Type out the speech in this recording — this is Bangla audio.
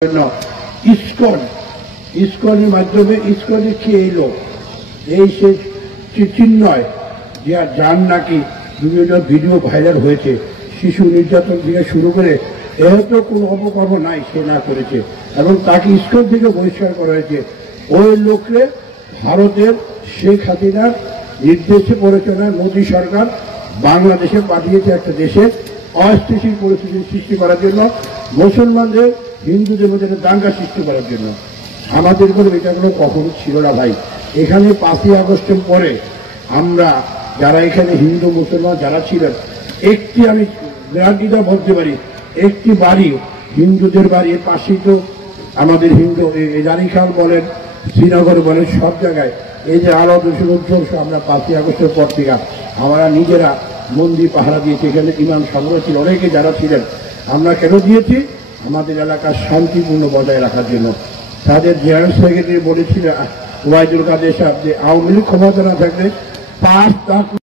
ইসকন ইসকনের মাধ্যমে ইসকনে কি এলো এই সে চিন্ময় যে যার নাকি বিভিন্ন ভিডিও ভাইরাল হয়েছে শিশু নির্যাতন থেকে শুরু করে এর তো কোনো অপকর্ম নাই সে না করেছে এবং তাকে ইসকন থেকে বহিষ্কার করা হয়েছে। ওই লোককে ভারতের শেখ হাসিনার নির্দেশে পরিচালনায় মোদী সরকার বাংলাদেশে পাঠিয়েছে একটা দেশে অস্থিতিশীল পরিস্থিতি সৃষ্টি করার জন্য, মুসলমানদের হিন্দুদের মধ্যে দাঙ্গা সৃষ্টি করার জন্য। আমাদের কোনো এটা কোনো কখনো ছিল না ভাই। এখানে 5ই আগস্টের পরে আমরা যারা এখানে হিন্দু মুসলমান যারা ছিলেন, একটি আমি গ্যারান্টিটা বলতে পারি, একটি বাড়ি হিন্দুদের বাড়ি পাশেই তো আমাদের হিন্দু রানীখাল বলেন শ্রীনগর বলেন সব জায়গায় এই যে আলো দূষণ উজ্জ্বল আমরা 5ই আগস্টের পর থেকে আমরা নিজেরা মন্দির পাহারা দিয়েছি। এখানে ইমাম সংগ্রহ ছিল অনেকে যারা ছিলেন, আমরা কেন দিয়েছি আমাদের এলাকার শান্তিপূর্ণ বজায় রাখার জন্য। তাদের জেনারেল সেক্রেটারি বলেছিলেন ওয়াইদুল কাদের সাহেব যে আওয়ামী লীগ ক্ষমতা না থাকলে 5 লাখ